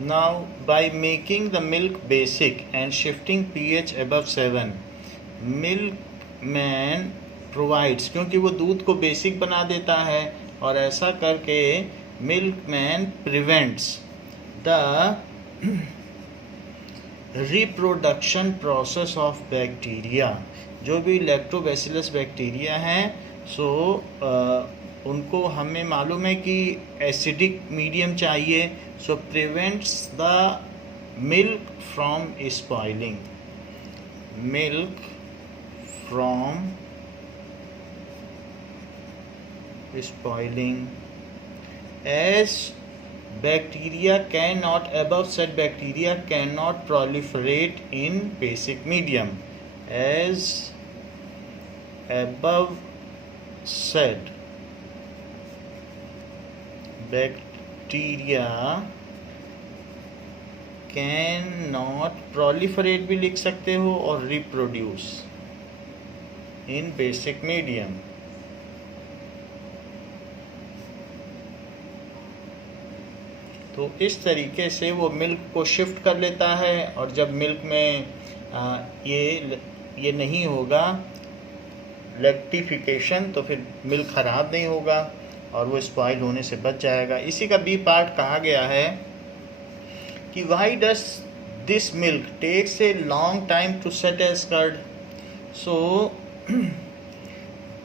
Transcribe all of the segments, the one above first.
Now, by making the milk basic and shifting pH above 7, milkman provides, क्योंकि वो दूध को बेसिक बना देता है, और ऐसा करके milkman prevents the reproduction process of bacteria. जो भी लैक्टोबैसिलस बैक्टीरिया हैं, उनको हमें मालूम है कि एसिडिक मीडियम चाहिए, so prevents the milk from spoiling, milk from spoiling, as bacteria cannot, above said bacteria cannot proliferate in basic medium, as above said bacteria cannot proliferate भी लिख सकते हो, और reproduce in basic medium। तो इस तरीके से वो मिल्क को शिफ्ट कर लेता है, और जब मिल्क में ये नहीं होगा लैक्टिफिकेशन, तो फिर मिल्क ख़राब नहीं होगा और वो स्पॉइल होने से बच जाएगा। इसी का बी पार्ट कहा गया है कि why does this milk takes a long time to set as curd. So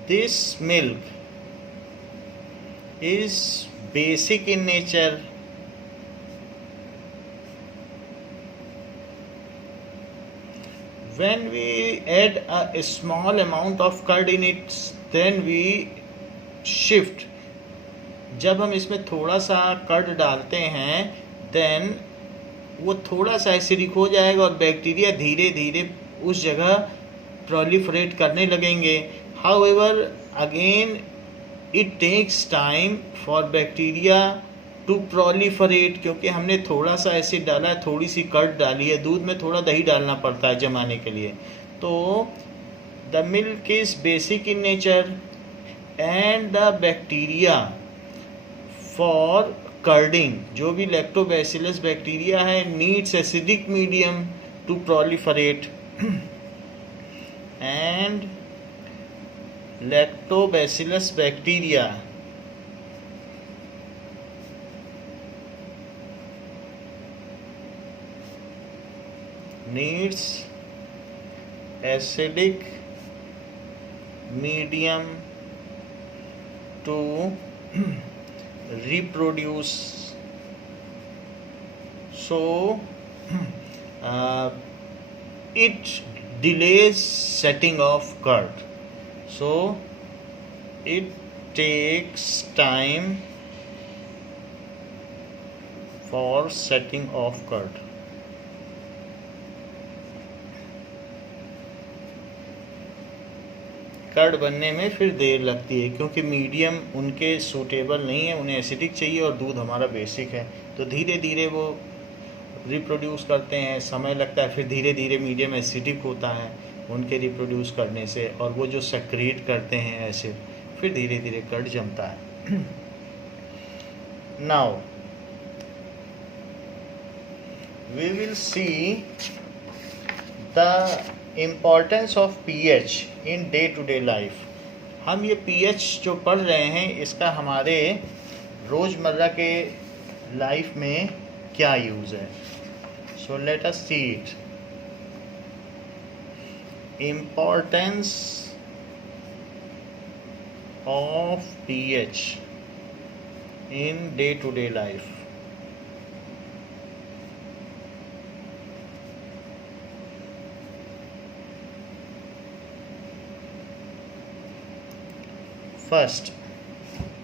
this milk is basic in nature, when we add a small amount of curd in it, then we shift। जब हम इसमें थोड़ा सा curd डालते हैं, then वो थोड़ा सा एसिडिक हो जाएगा और बैक्टीरिया धीरे धीरे उस जगह प्रोलिफरेट करने लगेंगे। However, again it takes time for bacteria to proliferate, क्योंकि हमने थोड़ा सा एसिड डाला है, थोड़ी सी कर्ड डाली है, दूध में थोड़ा दही डालना पड़ता है जमाने के लिए। तो the milk is basic in nature and the bacteria for curding, जो भी लैक्टोबैसिलस बैक्टीरिया है, needs acidic medium to proliferate, and lactobacillus bacteria needs acidic medium to reproduce, so it delays setting of curd, so it takes time for setting of curd। Curd बनने में फिर देर लगती है, क्योंकि medium उनके suitable नहीं है, उन्हें एसिडिक चाहिए और दूध हमारा बेसिक है, तो धीरे धीरे वो रिप्रोड्यूस करते हैं, समय लगता है, फिर धीरे धीरे मीडियम एसिडिक होता है उनके रिप्रोड्यूस करने से, और वो जो सेक्रेट करते हैं एसिड, फिर धीरे धीरे कर्ड जमता है। Now we will see the importance of pH in day to day life. हम ये पीएच जो पढ़ रहे हैं, इसका हमारे रोज़मर्रा के लाइफ में क्या यूज़ है। So let us see it. Importance of pH in day to day life. First,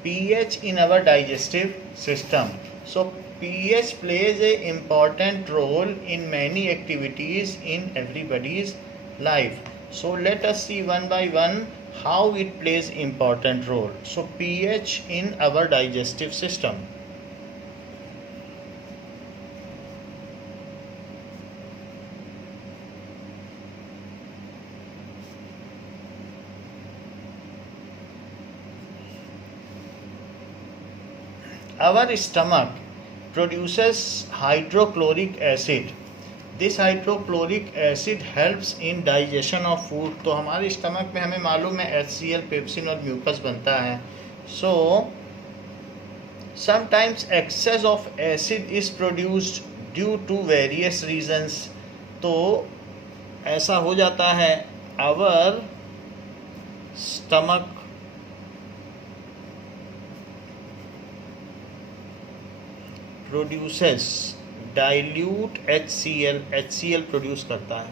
pH in our digestive system. So pH plays a important role in many activities in everybody's life. So let us see one by one how it plays important role. So pH in our digestive system. Our stomach produces hydrochloric acid. This hydrochloric acid helps in digestion of food. तो हमारे stomach में हमें मालूम है HCl, pepsin और mucus बनता है. So sometimes excess of acid is produced due to various reasons. तो ऐसा हो जाता है. Our stomach produces dilute HCl produce करता है,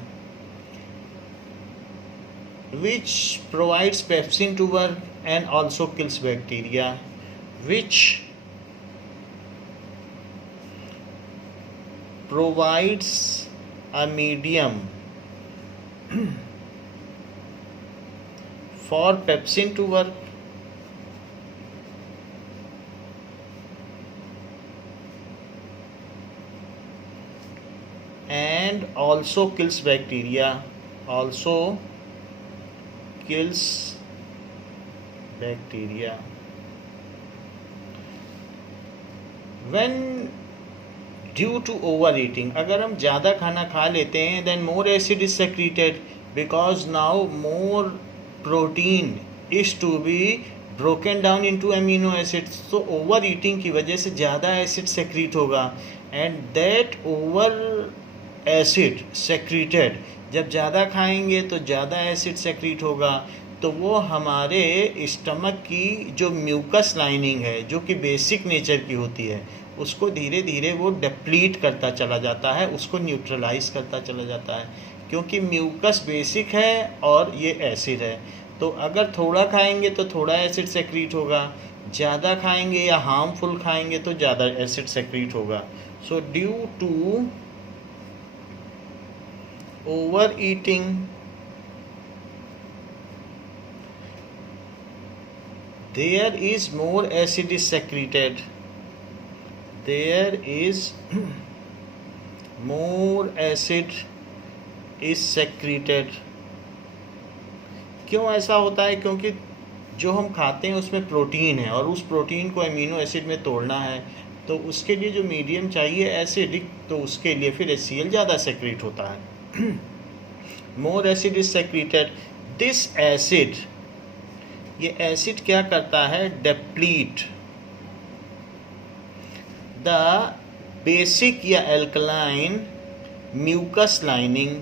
which provides pepsin to work and also kills bacteria, which provides a medium for pepsin to work and also kills bacteria. Also kills bacteria. When due to overeating, अगर हम ज़्यादा खाना खा लेते हैं then more acid is secreted because now more protein is to be broken down into amino acids. तो overeating की वजह से ज़्यादा acid secrete होगा and that over acid secreted, जब ज़्यादा खाएंगे तो ज़्यादा एसिड सेक्रीट होगा. तो वो हमारे स्टमक की जो म्यूकस लाइनिंग है जो कि बेसिक नेचर की होती है उसको धीरे धीरे वो डिप्लीट करता चला जाता है, उसको न्यूट्रलाइज करता चला जाता है, क्योंकि म्यूकस बेसिक है और ये एसिड है. तो अगर थोड़ा खाएंगे तो थोड़ा एसिड सेक्रीट होगा, ज़्यादा खाएंगे या हार्मफुल खाएंगे तो ज़्यादा एसिड सेक्रीट होगा. So due to overeating, there is more acid is secreted. There is more acid is secreted. क्यों ऐसा होता है? क्योंकि जो हम खाते हैं उसमें प्रोटीन है और उस प्रोटीन को अमीनो एसिड में तोड़ना है, तो उसके लिए जो मीडियम चाहिए एसिडिक, तो उसके लिए फिर HCl ज़्यादा सेक्रेट होता है. More acid is secreted. This acid, ये एसिड क्या करता है? Deplete the basic या alkaline mucus lining.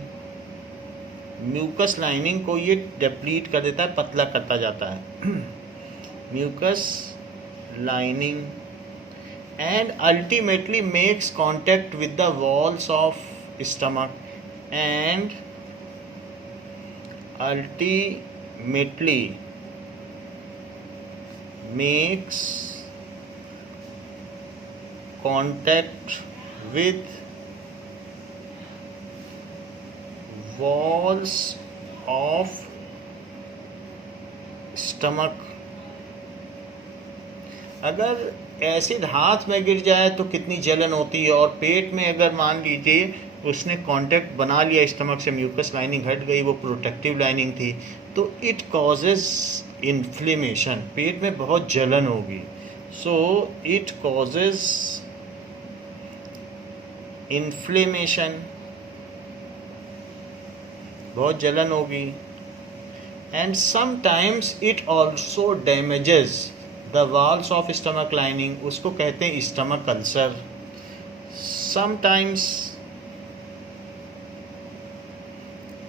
Mucus lining को ये डिप्लीट कर देता है, पतला करता जाता है. Mucus lining and ultimately makes contact with the walls of stomach and ultimately makes contact with walls of stomach. अगर एसिड हाथ में गिर जाए तो कितनी जलन होती है, और पेट में अगर मान लीजिए उसने कांटेक्ट बना लिया स्टमक से, म्यूकस लाइनिंग हट गई, वो प्रोटेक्टिव लाइनिंग थी, तो इट कॉजेज इन्फ्लेमेशन. पेट में बहुत जलन होगी. सो इट कॉजेज इन्फ्लेमेशन, बहुत जलन होगी. And sometimes it also damages the walls of stomach lining. उसको कहते हैं stomach ulcer. Sometimes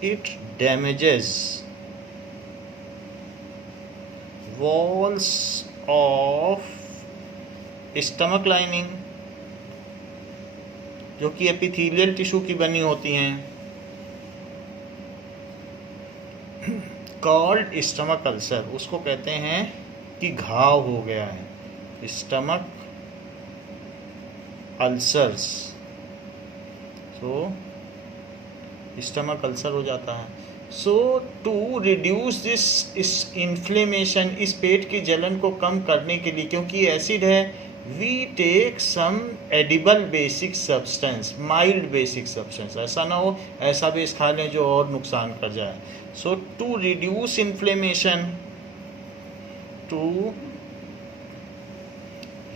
it damages walls of stomach lining, जो कि एपिथेलियल टिश्यू की बनी होती हैं, कॉल्ड स्टमक अल्सर. उसको कहते हैं कि घाव हो गया है, स्टमक अल्सर्स. सो स्टमक अल्सर हो जाता है. सो टू रिड्यूस दिस इन्फ्लेमेशन, इस पेट की जलन को कम करने के लिए, क्योंकि एसिड है, we take some edible basic substance, mild basic substance. ऐसा ना हो ऐसा बेस खा लें जो और नुकसान कर जाए. So to reduce inflammation, to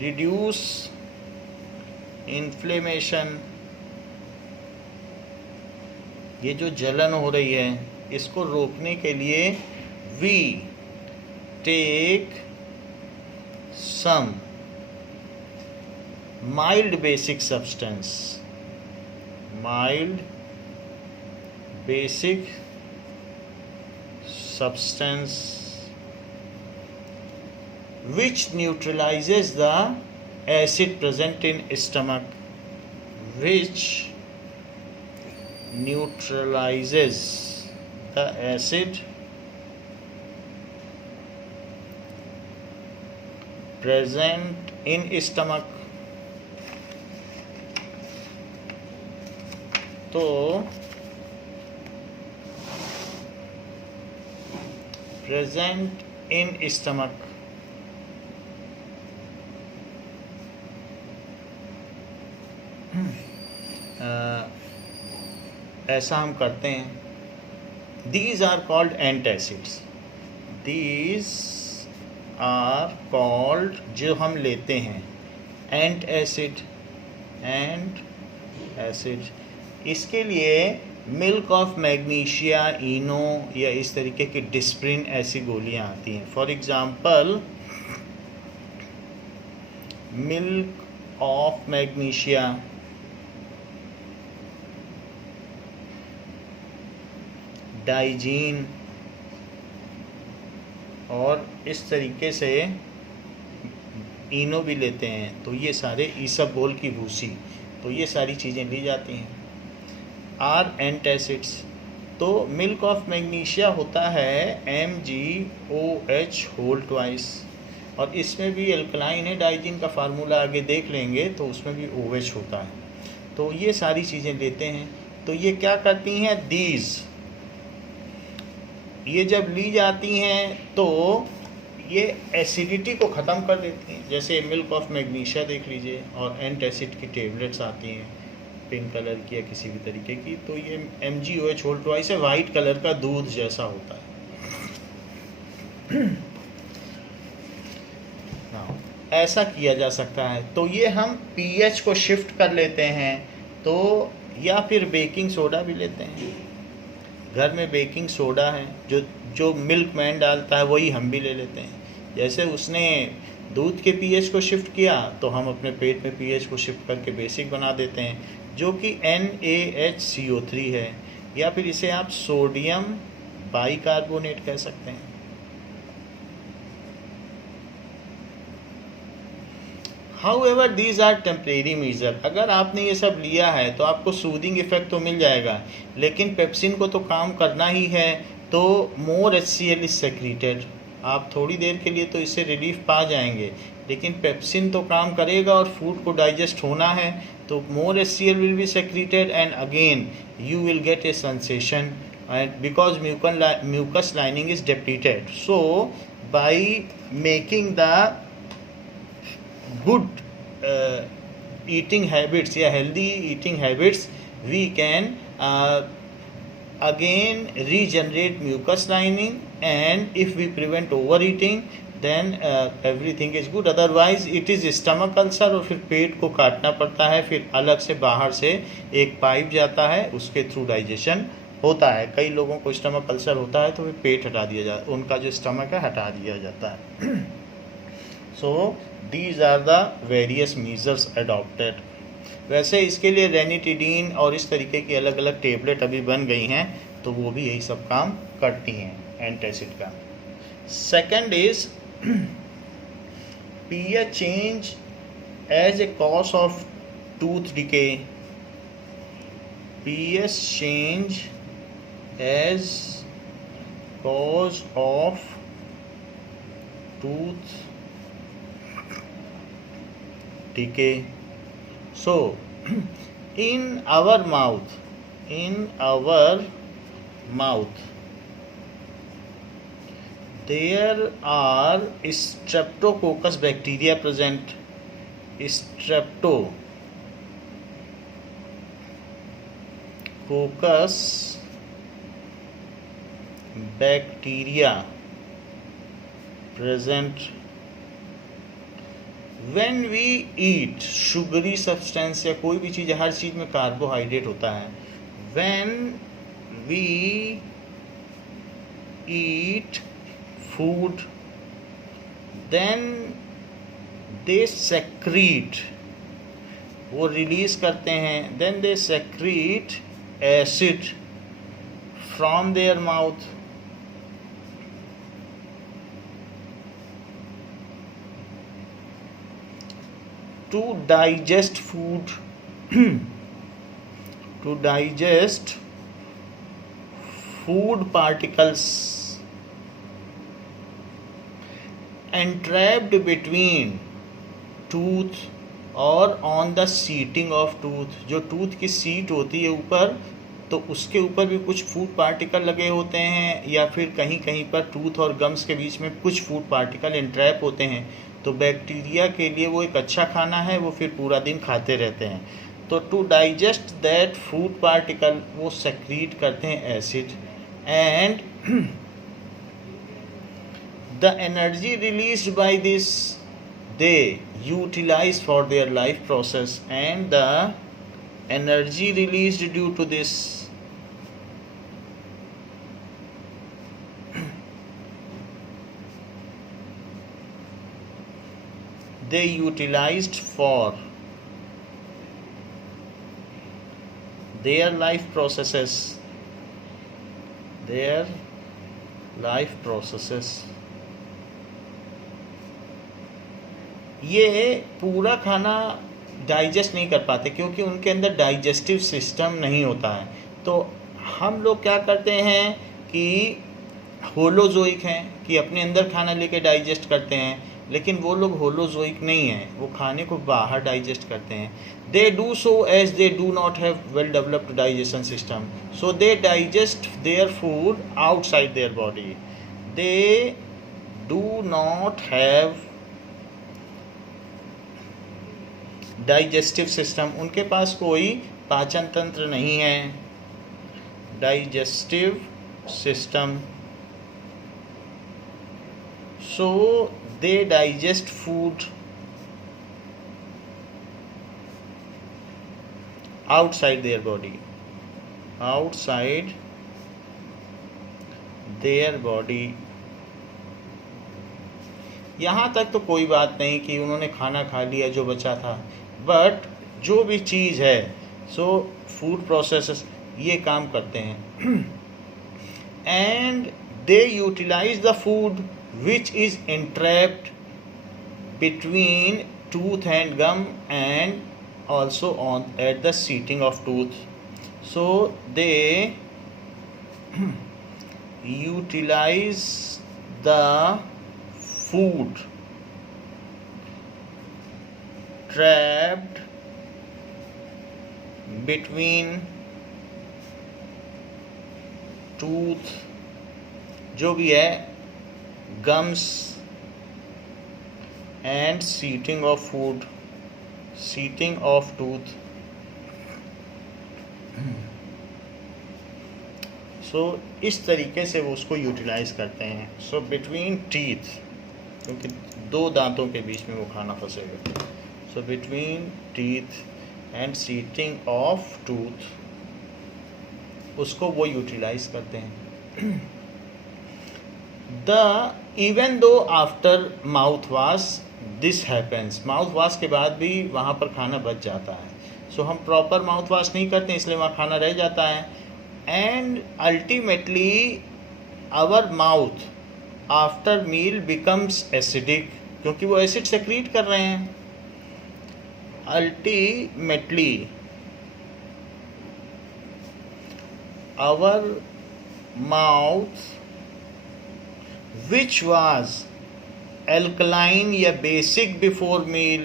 reduce inflammation, ये जो जलन हो रही है इसको रोकने के लिए we take some mild basic substance, mild basic substance which neutralizes the acid present in stomach, which neutralizes the acid present in stomach. तो प्रेजेंट इन स्टमक, ऐसा हम करते हैं। These are called antacids, these are called, जो हम लेते हैं, एंट acid, एंट acid. इसके लिए मिल्क ऑफ मैग्नीशिया, इनो या इस तरीके की डिस्प्रिन ऐसी गोलियां आती हैं। For example milk of magnesia, Digene, और इस तरीके से इनो भी लेते हैं। तो ये सारे ईसबगोल की भूसी, तो ये सारी चीज़ें ली जाती हैं। आर एंटासिड्स, तो मिल्क ऑफ मैग्नीशिया होता है MgOH होल ट्वाइस, और इसमें भी एल्कलाइन है, डाइजीन का फार्मूला आगे देख लेंगे, तो उसमें भी OH होता है। तो ये सारी चीज़ें लेते हैं। तो ये क्या करती हैं, दीज, ये जब ली जाती हैं तो ये एसिडिटी को ख़त्म कर देती हैं। जैसे मिल्क ऑफ मैग्नीशिया देख लीजिए, और एंटासिड की टेबलेट्स आती हैं पिंक कलर की या किसी भी तरीके की, तो ये MgOH होल ट्वाइस है, वाइट कलर का दूध जैसा होता है। ऐसा किया जा सकता है। तो ये हम pH को शिफ्ट कर लेते हैं, तो या फिर बेकिंग सोडा भी लेते हैं। घर में बेकिंग सोडा है, जो मिल्क मैन डालता है वही हम भी ले लेते हैं। जैसे उसने दूध के pH को शिफ्ट किया, तो हम अपने पेट में pH को शिफ्ट करके बेसिक बना देते हैं, जो कि NaHCO3 है, या फिर इसे आप सोडियम बाइकार्बोनेट कह सकते हैं। However, these are temporary measure। अगर आपने ये सब लिया है तो आपको सूदिंग इफेक्ट तो मिल जाएगा, लेकिन पेप्सिन को तो काम करना ही है, तो मोर HCl इज सेक्रेटेड। आप थोड़ी देर के लिए तो इससे रिलीफ पा जाएंगे, लेकिन पेप्सिन तो काम करेगा और फूड को डाइजेस्ट होना है, तो मोर HCl will be secreted and again you will get A sensation, and because mucus lining is depleted. So by making the good eating habits या healthy eating habits, we can again regenerate mucus lining, and if we prevent overeating then everything is good. Otherwise it is stomach ulcer, और फिर पेट को काटना पड़ता है, फिर अलग से बाहर से एक पाइप जाता है, उसके थ्रू डाइजेशन होता है। कई लोगों को स्टमक अल्सर होता है तो फिर पेट हटा दिया जाता है, उनका जो स्टमक है हटा दिया जाता है। So these are the various measures adopted. वैसे इसके लिए रेनिटिडीन और इस तरीके की अलग अलग टेबलेट अभी बन गई हैं, तो वो भी यही सब काम करती हैं एंटासिड का। Second is pH change as a cause of tooth decay. pH change as cause of tooth decay. So in our mouth there are streptococcus bacteria present. Streptococcus bacteria present, when we eat sugary substance या कोई भी चीज़, हर चीज़ में carbohydrate होता है. When we eat food then they secrete, वो release करते हैं, then they secrete acid from their mouth. To digest food, to digest food particles entrapped between tooth और on the seating of tooth, जो tooth की seat होती है ऊपर, तो उसके ऊपर भी कुछ फूड पार्टिकल लगे होते हैं, या फिर कहीं कहीं पर टूथ और गम्स के बीच में कुछ फूड पार्टिकल इंट्रैप होते हैं. तो बैक्टीरिया के लिए वो एक अच्छा खाना है, वो फिर पूरा दिन खाते रहते हैं. तो to digest that food particle वो सेक्रीट करते हैं acid, and the energy released by this they utilize for their life process, and the energy released due to this they utilized for their life processes, their life processes. ये पूरा खाना digest नहीं कर पाते क्योंकि उनके अंदर डाइजेस्टिव सिस्टम नहीं होता है. तो हम लोग क्या करते हैं कि होलोजोइक हैं कि अपने अंदर खाना लेके डाइजेस्ट करते हैं, लेकिन वो लोग होलोजोइक नहीं हैं, वो खाने को बाहर डाइजेस्ट करते हैं. They do so as they do not have well developed digestion system, so they digest their food outside their body. They do not have digestive system, उनके पास कोई पाचन तंत्र नहीं है. Digestive system, so they digest food outside their body, outside their body. यहाँ तक तो कोई बात नहीं कि उन्होंने खाना खा लिया जो बचा था, बट जो भी चीज़ है सो फूड प्रोसेसेस ये काम करते हैं. And they utilize the food which is entrapped between tooth and gum and also on at the seating of tooth. So they utilize the food trapped between tooth, जो भी है, gums and seating of food, seating of tooth. So इस तरीके से वो उसको utilise करते हैं. सो बिटवीन टीथ, क्योंकि दो दांतों के बीच में वो खाना फंसेगा. So between teeth and seating of tooth, उसको वो यूटिलाइज करते हैं. Even though after mouth wash this happens, mouth wash के बाद भी वहाँ पर खाना बच जाता है. सो हम प्रॉपर माउथ वॉश नहीं करते इसलिए वहाँ खाना रह जाता है. And ultimately our mouth after meal becomes acidic, क्योंकि वो एसिड सेक्रीट कर रहे हैं. Ultimately our mouth which was alkaline या basic before meal,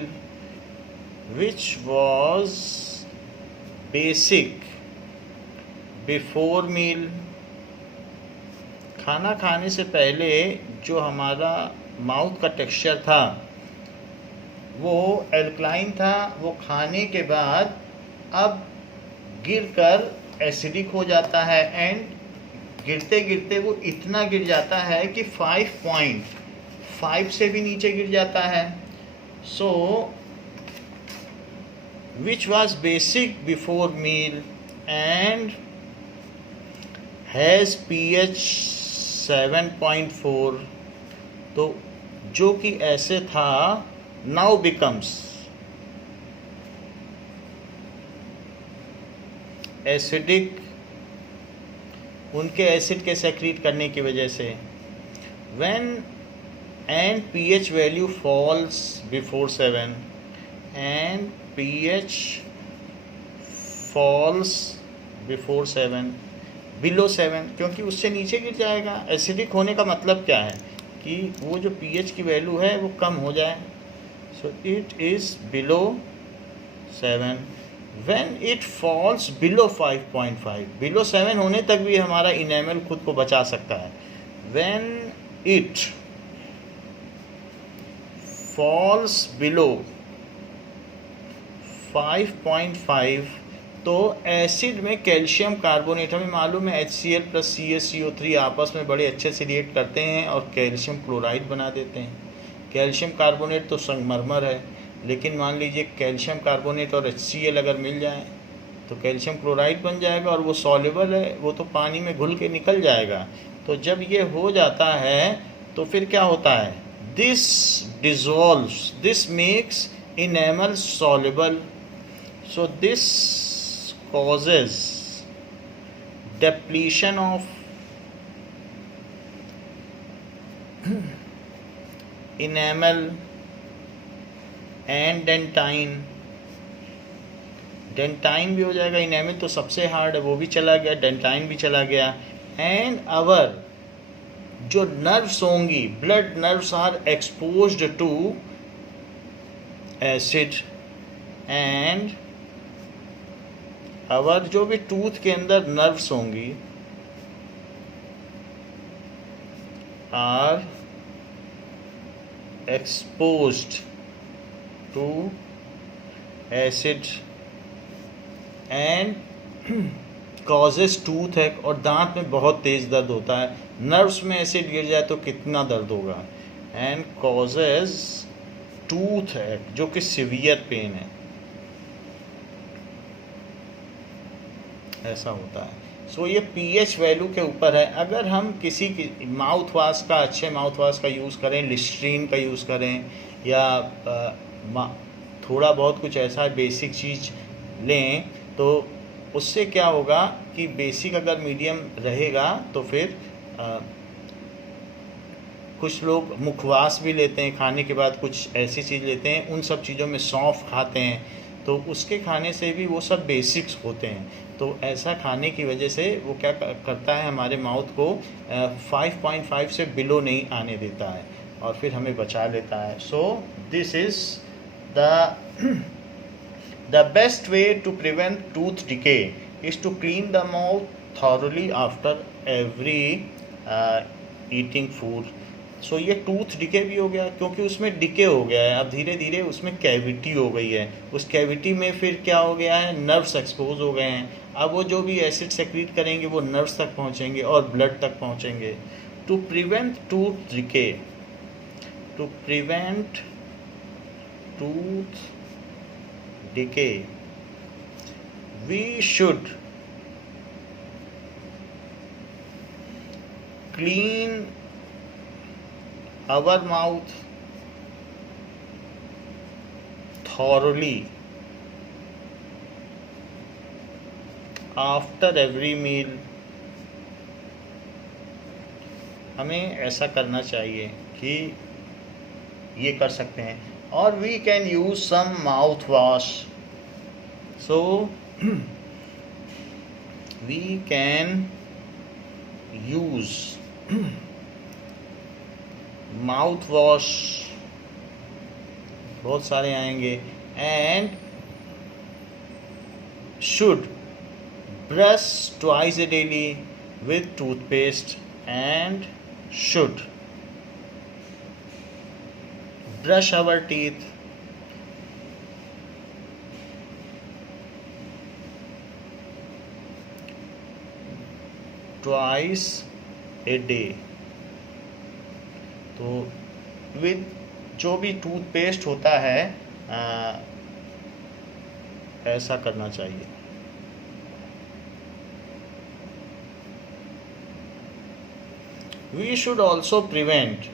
which was basic before meal, खाना खाने से पहले जो हमारा माउथ का टेक्सचर था वो एल्कलाइन था, वो खाने के बाद अब गिरकर एसिडिक हो जाता है. एंड गिरते गिरते वो इतना गिर जाता है कि 5.5 से भी नीचे गिर जाता है. So which was basic before meal and has pH 7.4, तो जो कि ऐसे था now becomes एसिडिक, उनके एसिड के सेक्रीट करने की वजह से। when and pH value falls before 7 and pH falls before 7 below 7, क्योंकि उससे नीचे गिर जाएगा। एसिडिक होने का मतलब क्या है कि वो जो pH की वैल्यू है वो कम हो जाए। सो it is below 7। When it falls below 5.5, below 7 होने तक भी हमारा इनेमल खुद को बचा सकता है। When it falls below 5.5, तो एसिड में कैल्शियम कार्बोनेट, हमें मालूम है HCl प्लस CaCO3 आपस में बड़े अच्छे से रिएक्ट करते हैं और कैल्शियम क्लोराइड बना देते हैं। कैल्शियम कार्बोनेट तो संगमरमर है, लेकिन मान लीजिए कैल्शियम कार्बोनेट और HCl अगर मिल जाए तो कैल्शियम क्लोराइड बन जाएगा, और वो सॉल्युबल है, वो तो पानी में घुल के निकल जाएगा। तो जब ये हो जाता है तो फिर क्या होता है, this dissolves, this makes enamel soluble. So this causes depletion of enamel and dentine। Dentine भी हो जाएगा, इनेमल तो सबसे हार्ड है वो भी चला गया, डेंटाइन भी चला गया। एंड अवर जो नर्व्स होंगी, blood nerves are exposed to acid, and our जो भी टूथ के अंदर नर्व्स होंगी are exposed to acid and causes tooth ache, और दांत में बहुत तेज दर्द होता है। नर्व्स में एसिड गिर जाए तो कितना दर्द होगा। एंड कॉजेज टूथ हैक, जो कि सीवियर पेन है, ऐसा होता है। सो ये पीएच वैल्यू के ऊपर है। अगर हम किसी की माउथ वाश का, अच्छे माउथ वाश का यूज़ करें, लिस्ट्रीन का यूज़ करें, या थोड़ा बहुत कुछ ऐसा बेसिक चीज़ लें, तो उससे क्या होगा कि बेसिक अगर मीडियम रहेगा तो फिर कुछ लोग मुखवास भी लेते हैं, खाने के बाद कुछ ऐसी चीज़ लेते हैं, उन सब चीज़ों में सौंफ खाते हैं, तो उसके खाने से भी वो सब बेसिक्स होते हैं। तो ऐसा खाने की वजह से वो क्या करता है, हमारे माउथ को 5.5 से बिलो नहीं आने देता है और फिर हमें बचा लेता है। So this is the best way to prevent tooth decay is to clean the mouth thoroughly after every eating food. So ये टूथ डिके भी हो गया क्योंकि उसमें डिके हो गया है, अब धीरे धीरे उसमें कैविटी हो गई है, उस कैविटी में फिर क्या हो गया है, नर्व्स एक्सपोज हो गए हैं। अब वो जो भी एसिड सेक्रीट करेंगे वो नर्व्स तक पहुंचेंगे और ब्लड तक पहुंचेंगे। To prevent tooth decay, to prevent tooth decay we should clean our mouth thoroughly after every meal। हमें ऐसा करना चाहिए कि ये कर सकते हैं। और we can use some mouthwash, so we can use mouth wash, बहुत सारे आएंगे। And should brush twice a daily with toothpaste, and should brush our teeth twice a day. तो विद जो भी टूथपेस्ट होता है ऐसा करना चाहिए। We should also prevent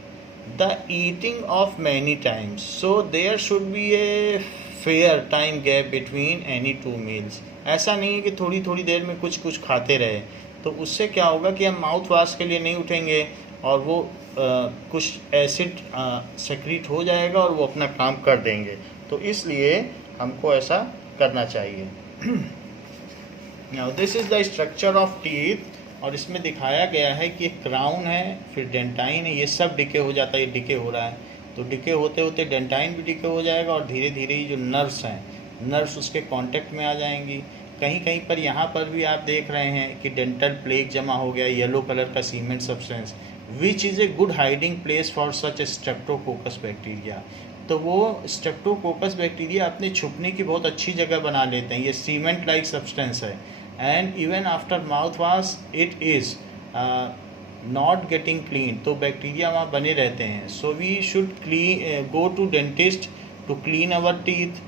the eating of many times, so there should be a fair time gap between any two meals. ऐसा नहीं है कि थोड़ी थोड़ी देर में कुछ कुछ खाते रहे, तो उससे क्या होगा कि हम माउथ वाश के लिए नहीं उठेंगे और वो कुछ एसिड सेक्रीट हो जाएगा और वो अपना काम कर देंगे, तो इसलिए हमको ऐसा करना चाहिए। Now this is the structure of teeth, और इसमें दिखाया गया है कि एक क्राउन है, फिर डेंटाइन है, ये सब डिके हो जाता है, ये डिके हो रहा है, तो डिके होते होते डेंटाइन भी डिके हो जाएगा और धीरे धीरे ये जो नर्व्स हैं, नर्व्स उसके कांटेक्ट में आ जाएंगी। कहीं कहीं पर यहाँ पर भी आप देख रहे हैं कि डेंटल प्लेक जमा हो गया, येलो कलर का cement substance, which is a good hiding place for such A Streptococcus bacteria. तो वो स्ट्रेप्टोकोकस बैक्टीरिया अपने छुपने की बहुत अच्छी जगह बना लेते हैं। ये सीमेंट लाइक सब्सटेंस है, and even after mouth wash it is not getting clean, तो बैक्टीरिया वहाँ बने रहते हैं। So we should clean go to dentist to clean our teeth,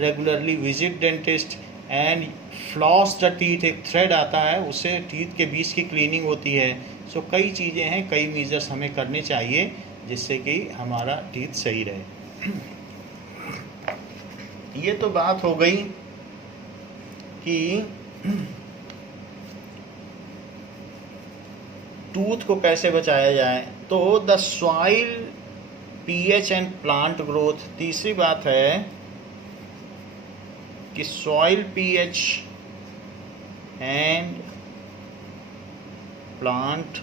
regularly visit dentist and floss the teeth. एक thread आता है, उससे टीथ के बीच की क्लीनिंग होती है। सो कई चीज़ें हैं, कई मेजर्स हमें करने चाहिए जिससे कि हमारा टीथ सही रहे। ये तो बात हो गई कि टूथ को कैसे बचाया जाए। तो the soil, pH and plant growth. तीसरी बात है कि soil pH and plant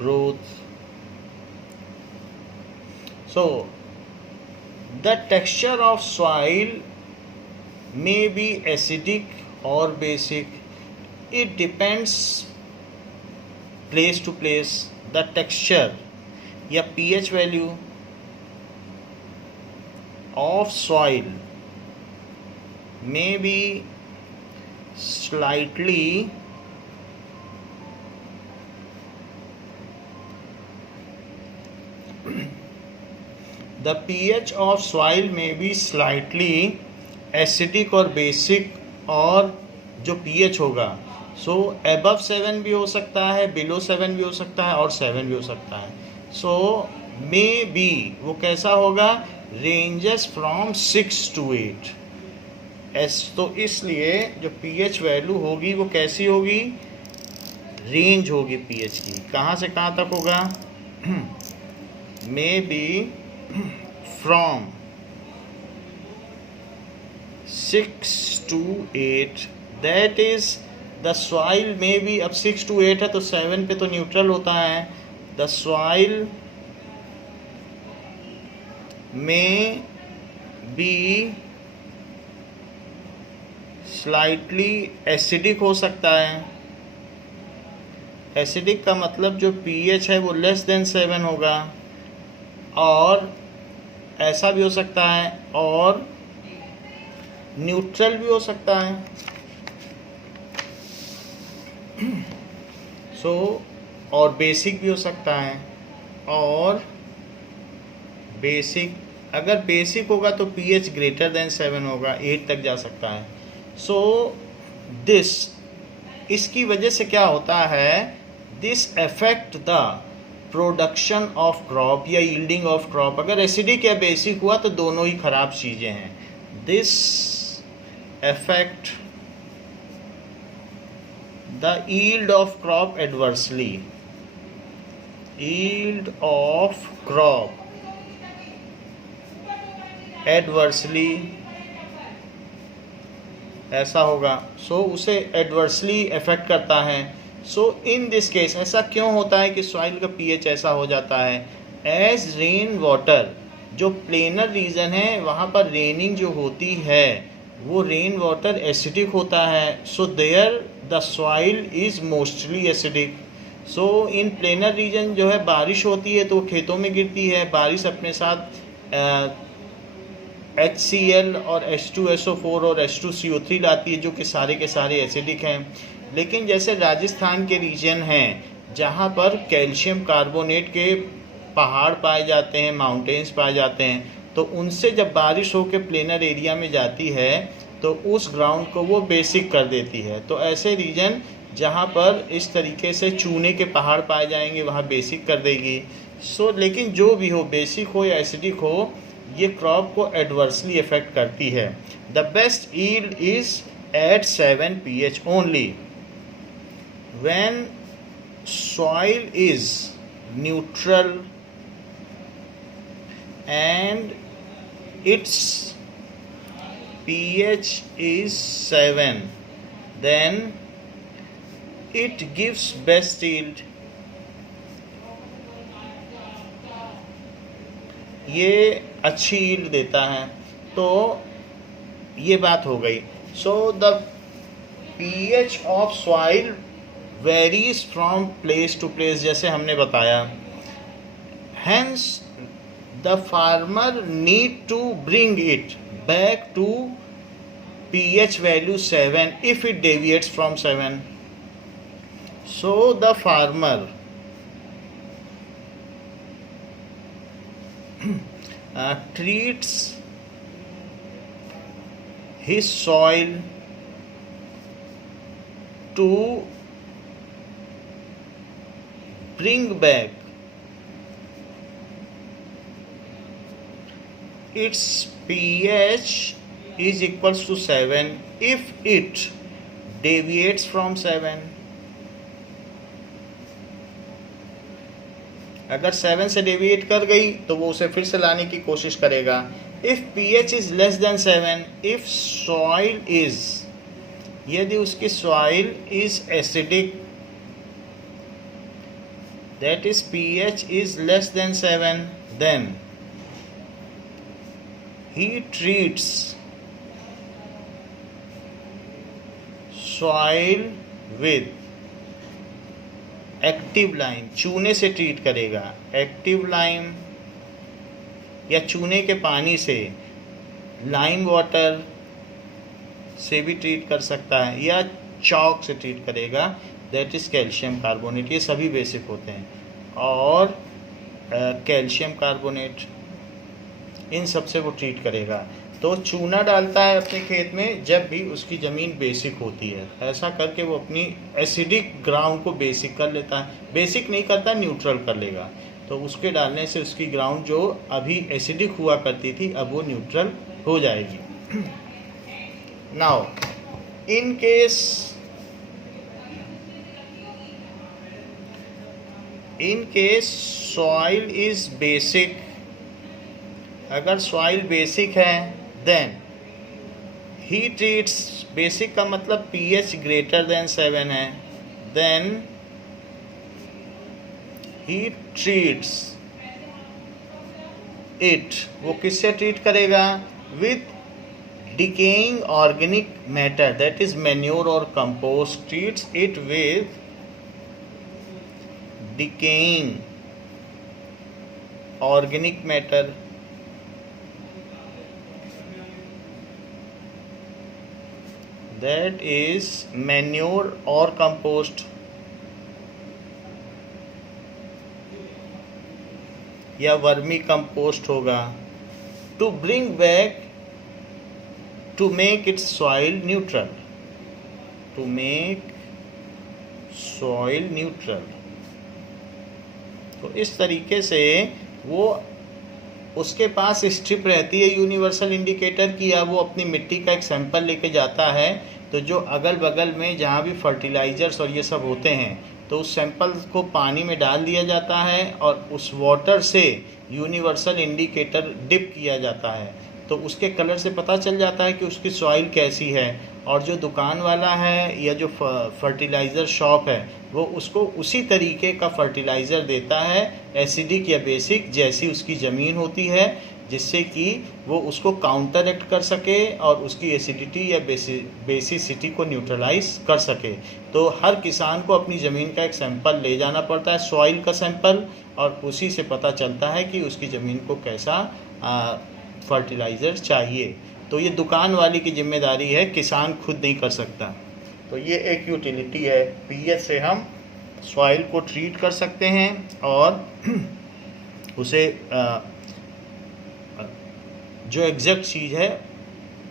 growth. So the texture of soil may be acidic or basic. It depends place to place. The texture या pH value of soil may be slightly The pH of soil may be slightly acidic और basic, और जो pH होगा सो above 7 भी हो सकता है, below 7 भी हो सकता है और 7 भी हो सकता है। सो may be वो कैसा होगा, ranges from 6 to 8। तो इसलिए जो pH वैल्यू होगी वो कैसी होगी, रेंज होगी pH की, कहाँ से कहाँ तक होगा, may be from 6 to 8, that is the soil may be, अब 6 to 8 है तो 7 पे तो न्यूट्रल होता है। the soil may be slightly acidic हो सकता है। एसिडिक का मतलब जो pH है वो लेस देन 7 होगा, और ऐसा भी हो सकता है, और न्यूट्रल भी हो सकता है। सो और बेसिक भी हो सकता है, और बेसिक, अगर बेसिक होगा तो pH ग्रेटर देन 7 होगा, 8 तक जा सकता है। सो दिस, इसकी वजह से क्या होता है, this affect the production of crop या यील्डिंग ऑफ क्रॉप। अगर एसिडिक या बेसिक हुआ तो दोनों ही खराब चीज़ें हैं। This affect the yield of crop adversely, yield of crop adversely, ऐसा होगा। सो उसे एडवर्सली इफेक्ट करता है। सो इन दिस केस ऐसा क्यों होता है कि सॉइल का पीएच ऐसा हो जाता है, एज रेन वाटर, जो प्लेनर रीजन है वहाँ पर रेनिंग जो होती है वो रेन वाटर एसिडिक होता है। So there the soil is mostly acidic. So in planar region जो है बारिश होती है तो खेतों में गिरती है, बारिश अपने साथ HCl और H2SO4 और H2CO3 लाती है, जो कि सारे के सारे एसिडिक हैं। लेकिन जैसे राजस्थान के रीजन हैं जहाँ पर कैल्शियम कार्बोनेट के पहाड़ पाए जाते हैं, माउंटेन्स पाए जाते हैं, तो उनसे जब बारिश होकर प्लेनर एरिया में जाती है तो उस ग्राउंड को वो बेसिक कर देती है। तो ऐसे रीजन जहाँ पर इस तरीके से चूने के पहाड़ पाए जाएंगे वहाँ बेसिक कर देगी। लेकिन जो भी हो, बेसिक हो या एसिडिक हो, ये क्रॉप को एडवर्सली इफेक्ट करती है। The best yield is at 7 pH only. When soil is neutral and its pH is 7, then it gives best yield. ये अच्छी यील्ड देता है। तो ये बात हो गई। So the pH of soil varies from place to place, जैसे हमने बताया। Hence the farmer need to bring it back to pH value 7 if it deviates from 7. So the farmer treats his soil to bring back its pH is equals to 7 if it deviates from 7. अगर 7 से deviate कर गई तो वो उसे फिर से लाने की कोशिश करेगा। If pH is less than 7, if soil is, यदि उसकी soil is acidic, that is pH is less than 7, then he treats soil with active lime, चूने से ट्रीट करेगा। एक्टिव लाइम या चूने के पानी से, लाइम वाटर से भी ट्रीट कर सकता है, या चॉक से ट्रीट करेगा, दैट इज़ कैल्शियम कार्बोनेट। ये सभी बेसिक होते हैं। और कैल्शियम कार्बोनेट, इन सब से वो ट्रीट करेगा। तो चूना डालता है अपने खेत में जब भी उसकी ज़मीन बेसिक होती है। ऐसा करके वो अपनी एसिडिक ग्राउंड को बेसिक कर लेता है। बेसिक नहीं करता, न्यूट्रल कर लेगा। तो उसके डालने से उसकी ग्राउंड जो अभी एसिडिक हुआ करती थी अब वो न्यूट्रल हो जाएगी। Now in case soil is basic, अगर सॉइल बेसिक है देन ही ट्रीट्स, बेसिक का मतलब pH ग्रेटर देन 7 है, देन ही ट्रीट्स इट, वो किससे ट्रीट करेगा? With decaying organic matter, that is manure और compost. Treats it with decaying organic matter, that is manure or compost, या vermi compost होगा। To bring back, to make its soil neutral, to make soil neutral. तो इस तरीके से वो, उसके पास strip रहती है यूनिवर्सल इंडिकेटर की, या वो अपनी मिट्टी का एक सैंपल लेके जाता है। तो जो अगल बगल में जहाँ भी फर्टिलाइजर्स और ये सब होते हैं तो उस सैंपल को पानी में डाल दिया जाता है और उस वाटर से यूनिवर्सल इंडिकेटर डिप किया जाता है। तो उसके कलर से पता चल जाता है कि उसकी सॉइल कैसी है। और जो दुकान वाला है या जो फर्टिलाइज़र शॉप है वो उसको उसी तरीके का फर्टिलाइज़र देता है, एसिडिक या बेसिक, जैसी उसकी ज़मीन होती है, जिससे कि वो उसको काउंटर एक्ट कर सके और उसकी एसिडिटी या बेसिसिटी को न्यूट्रलाइज कर सके। तो हर किसान को अपनी ज़मीन का एक सैंपल ले जाना पड़ता है, सॉइल का सैंपल, और उसी से पता चलता है कि उसकी ज़मीन को कैसा फर्टिलाइज़र चाहिए। तो ये दुकान वाले की जिम्मेदारी है, किसान खुद नहीं कर सकता। तो ये एक यूटिलिटी है, पीएच से हम सॉइल को ट्रीट कर सकते हैं और उसे जो एग्जैक्ट चीज़ है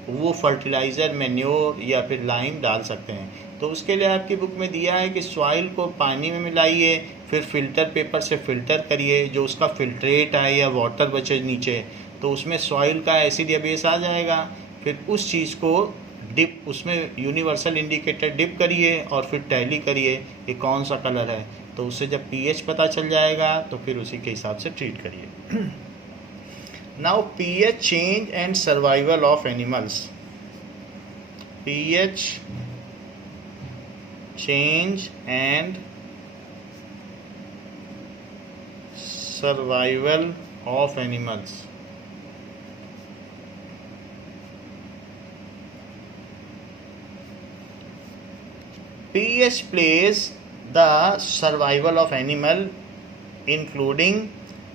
वो फर्टिलाइज़र, मैन्योर या फिर लाइम डाल सकते हैं। तो उसके लिए आपकी बुक में दिया है कि सॉइल को पानी में मिलाइए, फिर फिल्टर पेपर से फ़िल्टर करिए, जो उसका फिल्ट्रेट है या वाटर बचे नीचे तो उसमें सॉइल का एसिड या बेस आ जाएगा। फिर उस चीज़ को डिप, उसमें यूनिवर्सल इंडिकेटर डिप करिए और फिर टैली करिए कि कौन सा कलर है। तो उससे जब पीएच पता चल जाएगा तो फिर उसी के हिसाब से ट्रीट करिए। Now pH change and survival of animals. PH change and survival of animals. pH plays the survival of animal including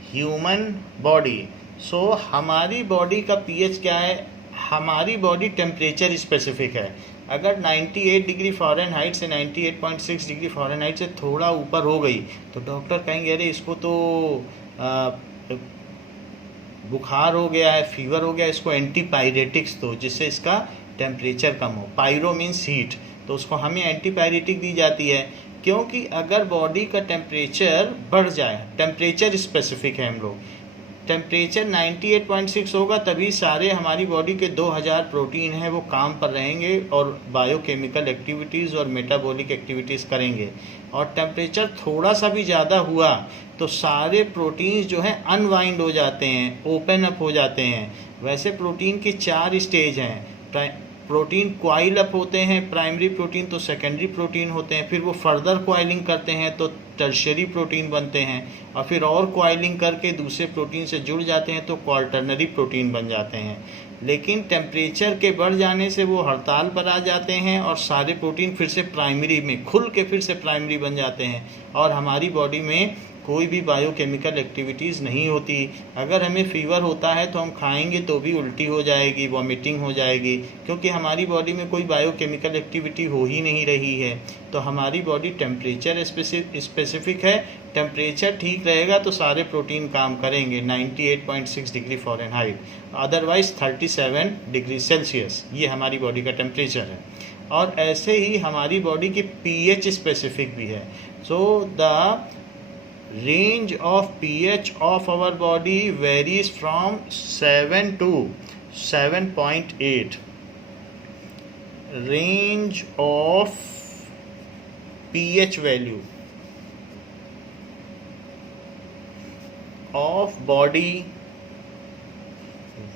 human body. So हमारी बॉडी का pH क्या है? हमारी बॉडी टेम्परेचर स्पेसिफिक है। अगर 98 डिग्री फ़ारेनहाइट से 98.6 degree Fahrenheit से थोड़ा ऊपर हो गई तो डॉक्टर कहेंगे अरे इसको तो बुखार हो गया है, फीवर हो गया, इसको एंटीपायरेटिक्स दो जिससे इसका टेम्परेचर कम हो। पायरो मीन्स हीट, तो उसको हमें एंटीपायरेटिक दी जाती है। क्योंकि अगर बॉडी का टेम्परेचर बढ़ जाए, टेम्परेचर स्पेसिफिक है हम लोग, टेम्परेचर 98.6 होगा तभी सारे हमारी बॉडी के 2000 प्रोटीन हैं वो काम पर रहेंगे और बायोकेमिकल एक्टिविटीज़ और मेटाबॉलिक एक्टिविटीज़ करेंगे। और टेम्परेचर थोड़ा सा भी ज़्यादा हुआ तो सारे प्रोटीन्स जो हैं अनवाइंड हो जाते हैं, ओपन अप हो जाते हैं। वैसे प्रोटीन के 4 स्टेज हैं। प्रोटीन क्वाइल अप होते हैं, प्राइमरी प्रोटीन तो सेकेंडरी प्रोटीन होते हैं, फिर वो फर्दर क्वाइलिंग करते हैं तो टर्शियरी प्रोटीन बनते हैं, और फिर और क्वाइलिंग करके दूसरे प्रोटीन से जुड़ जाते हैं तो क्वार्टरनरी प्रोटीन बन जाते हैं। लेकिन टेम्परेचर के बढ़ जाने से वो हड़ताल पर आ जाते हैं और सारे प्रोटीन फिर से प्राइमरी में खुल के फिर से प्राइमरी बन जाते हैं और हमारी बॉडी में कोई भी बायोकेमिकल एक्टिविटीज़ नहीं होती। अगर हमें फीवर होता है तो हम खाएंगे तो भी उल्टी हो जाएगी, वॉमिटिंग हो जाएगी, क्योंकि हमारी बॉडी में कोई बायोकेमिकल एक्टिविटी हो ही नहीं रही है। तो हमारी बॉडी टेम्परेचर स्पेसिफिक है। टेम्परेचर ठीक रहेगा तो सारे प्रोटीन काम करेंगे 98.6 degree Fahrenheit, otherwise 37 degree Celsius, ये हमारी बॉडी का टेम्परेचर है। और ऐसे ही हमारी बॉडी की pH स्पेसिफिक भी है। So the range of pH of our body varies from 7 to 7.8. Range of pH value of body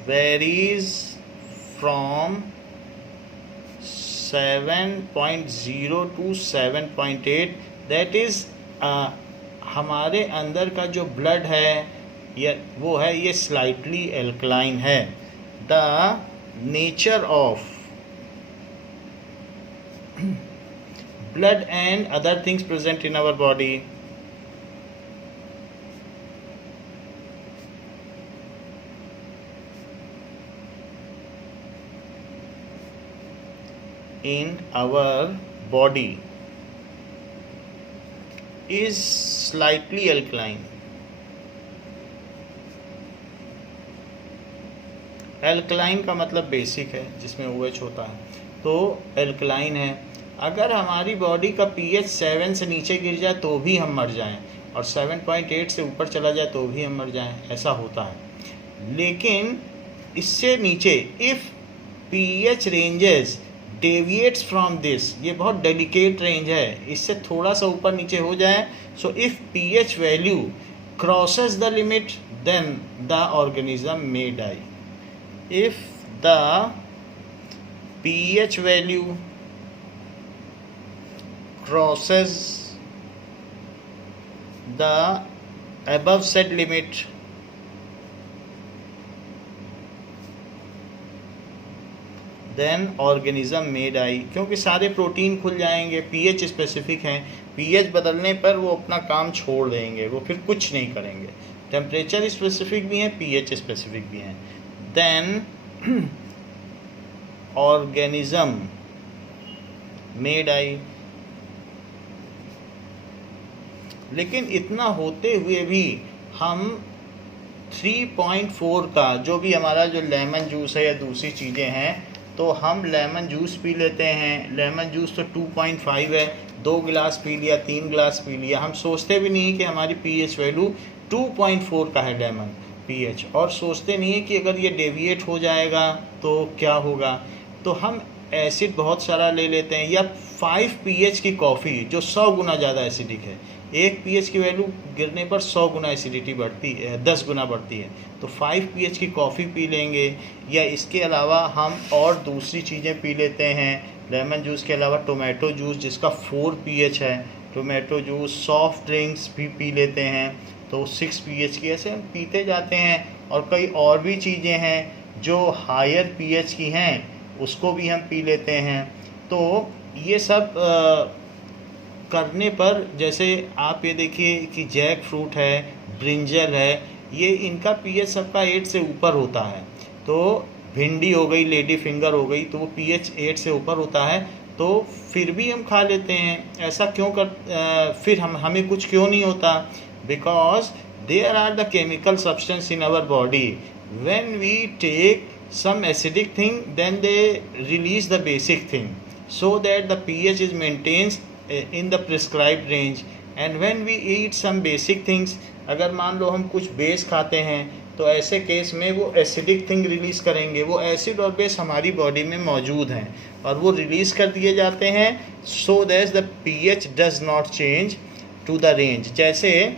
varies from 7.0 to 7.8. That is हमारे अंदर का जो ब्लड है ये वो है, ये स्लाइटली एल्कलाइन है। The nature of blood and other things present in our body is slightly alkaline. Alkaline का मतलब बेसिक है जिसमें OH होता है, तो एल्कलाइन है। अगर हमारी बॉडी का pH 7 से नीचे गिर जाए तो भी हम मर जाएं और 7.8 से ऊपर चला जाए तो भी हम मर जाएं, ऐसा होता है। लेकिन इससे नीचे if pH ranges deviates from this, ये बहुत डेलिकेट रेंज है, इससे थोड़ा सा ऊपर नीचे हो जाए, so if pH value crosses the limit then the organism may die. If the pH value crosses the above said limit, then organism may die, क्योंकि सारे प्रोटीन खुल जाएंगे, pH स्पेसिफिक हैं, pH बदलने पर वो अपना काम छोड़ देंगे, वो फिर कुछ नहीं करेंगे। टेम्परेचर स्पेसिफिक भी हैं, pH स्पेसिफिक भी हैं, देन ऑर्गेनिज्म मे डाई। लेकिन इतना होते हुए भी हम 3.4 का जो भी हमारा जो लेमन जूस है या दूसरी चीज़ें हैं, तो हम लेमन जूस पी लेते हैं। लेमन जूस तो 2.5 है, 2 गिलास पी लिया, 3 गिलास पी लिया, हम सोचते भी नहीं कि हमारी पीएच वैल्यू 2.4 का है लेमन पीएच, और सोचते नहीं है कि अगर ये डेविएट हो जाएगा तो क्या होगा। तो हम एसिड बहुत सारा ले लेते हैं, या 5 पीएच की कॉफ़ी जो 100 गुना ज़्यादा एसिडिक है, 1 पीएच की वैल्यू गिरने पर 100 गुना एसिडिटी बढ़ती है, 10 गुना बढ़ती है, तो 5 पीएच की कॉफ़ी पी लेंगे। या इसके अलावा हम और दूसरी चीज़ें पी लेते हैं लेमन जूस के अलावा, टोमेटो जूस जिसका 4 पीएच है, टोमेटो जूस, सॉफ्ट ड्रिंक्स भी पी लेते हैं तो 6 पीएच की, ऐसे हम पीते जाते हैं। और कई और भी चीज़ें हैं जो हायर पीएच की हैं, उसको भी हम पी लेते हैं। तो ये सब करने पर, जैसे आप ये देखिए कि जैक फ्रूट है, ब्रिंजल है, ये इनका पीएच सबका 8 से ऊपर होता है। तो भिंडी हो गई, लेडी फिंगर हो गई, तो वो पीएच 8 से ऊपर होता है, तो फिर भी हम खा लेते हैं। ऐसा क्यों फिर हमें कुछ क्यों नहीं होता? Because there are the chemical substance in our body, when we take some acidic thing, then they release the basic thing, so that the pH is maintains in the prescribed range. And when we eat some basic things, अगर मान लो हम कुछ base खाते हैं तो ऐसे case में वो एसिडिक थिंग रिलीज़ करेंगे। वो एसिड और बेस हमारी बॉडी में मौजूद हैं और वो रिलीज़ कर दिए जाते हैं, so that the pH does not change to the range. जैसे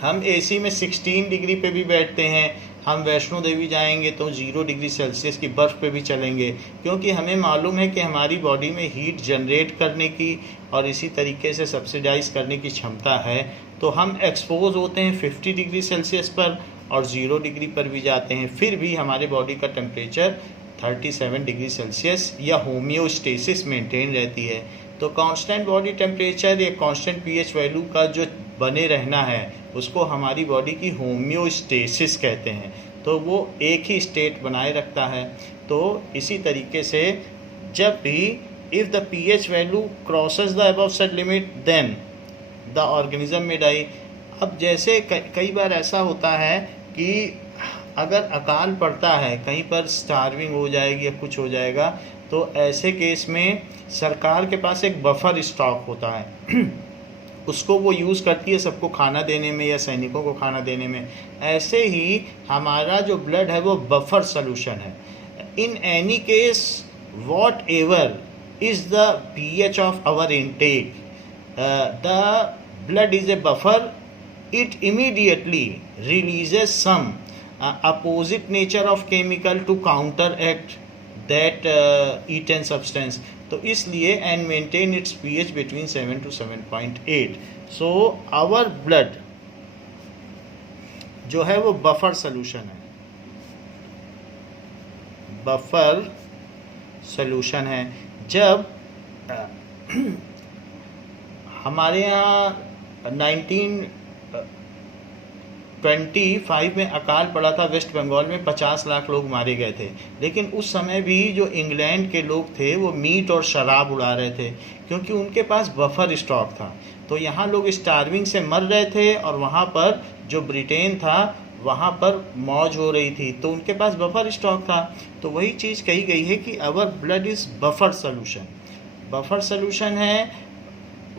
हम एसी में 16 डिग्री पे भी बैठते हैं, हम वैष्णो देवी जाएंगे तो 0 डिग्री सेल्सियस की बर्फ़ पे भी चलेंगे, क्योंकि हमें मालूम है कि हमारी बॉडी में हीट जनरेट करने की और इसी तरीके से सब्सिडाइज करने की क्षमता है। तो हम एक्सपोज होते हैं 50 डिग्री सेल्सियस पर और 0 डिग्री पर भी जाते हैं, फिर भी हमारे बॉडी का टेम्परेचर 37 डिग्री सेल्सियस या होम्योस्टेसिस मेंटेन रहती है। तो कांस्टेंट बॉडी टेम्परेचर या कांस्टेंट पीएच वैल्यू का जो बने रहना है उसको हमारी बॉडी की होम्योस्टेसिस कहते हैं। तो वो एक ही स्टेट बनाए रखता है। तो इसी तरीके से जब भी if the pH value crosses the above set limit then the organism may die. अब जैसे कई बार ऐसा होता है कि अगर अकाल पड़ता है, कहीं पर स्टार्विंग हो जाएगी या कुछ हो जाएगा, तो ऐसे केस में सरकार के पास एक बफर स्टॉक होता है उसको वो यूज़ करती है सबको खाना देने में या सैनिकों को खाना देने में। ऐसे ही हमारा जो ब्लड है वो बफर सोल्यूशन है। In any case whatever is the pH of our intake, the blood is a buffer. It immediately releases some opposite nature of chemical to counteract that eaten substance. तो इसलिए and maintain its pH between 7 to 7.8. So our blood जो है वो buffer solution है, buffer solution है। जब हमारे यहाँ 1925 में अकाल पड़ा था, वेस्ट बंगाल में 50 लाख लोग मारे गए थे। लेकिन उस समय भी जो इंग्लैंड के लोग थे वो मीट और शराब उड़ा रहे थे, क्योंकि उनके पास बफर स्टॉक था। तो यहाँ लोग स्टार्विंग से मर रहे थे और वहाँ पर जो ब्रिटेन था वहाँ पर मौज हो रही थी, तो उनके पास बफर स्टॉक था। तो वही चीज़ कही गई है कि our blood is buffer solution. Buffer solution है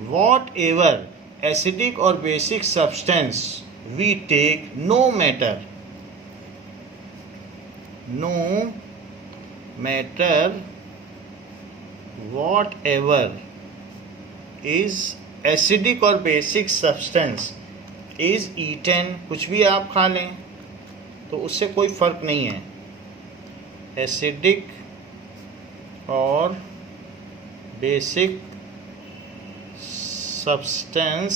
whatever acidic or basic substance we take, no matter whatever is acidic or basic substance is eaten, कुछ भी आप खा लें तो उससे कोई फ़र्क नहीं है। एसिडिक और बेसिक substance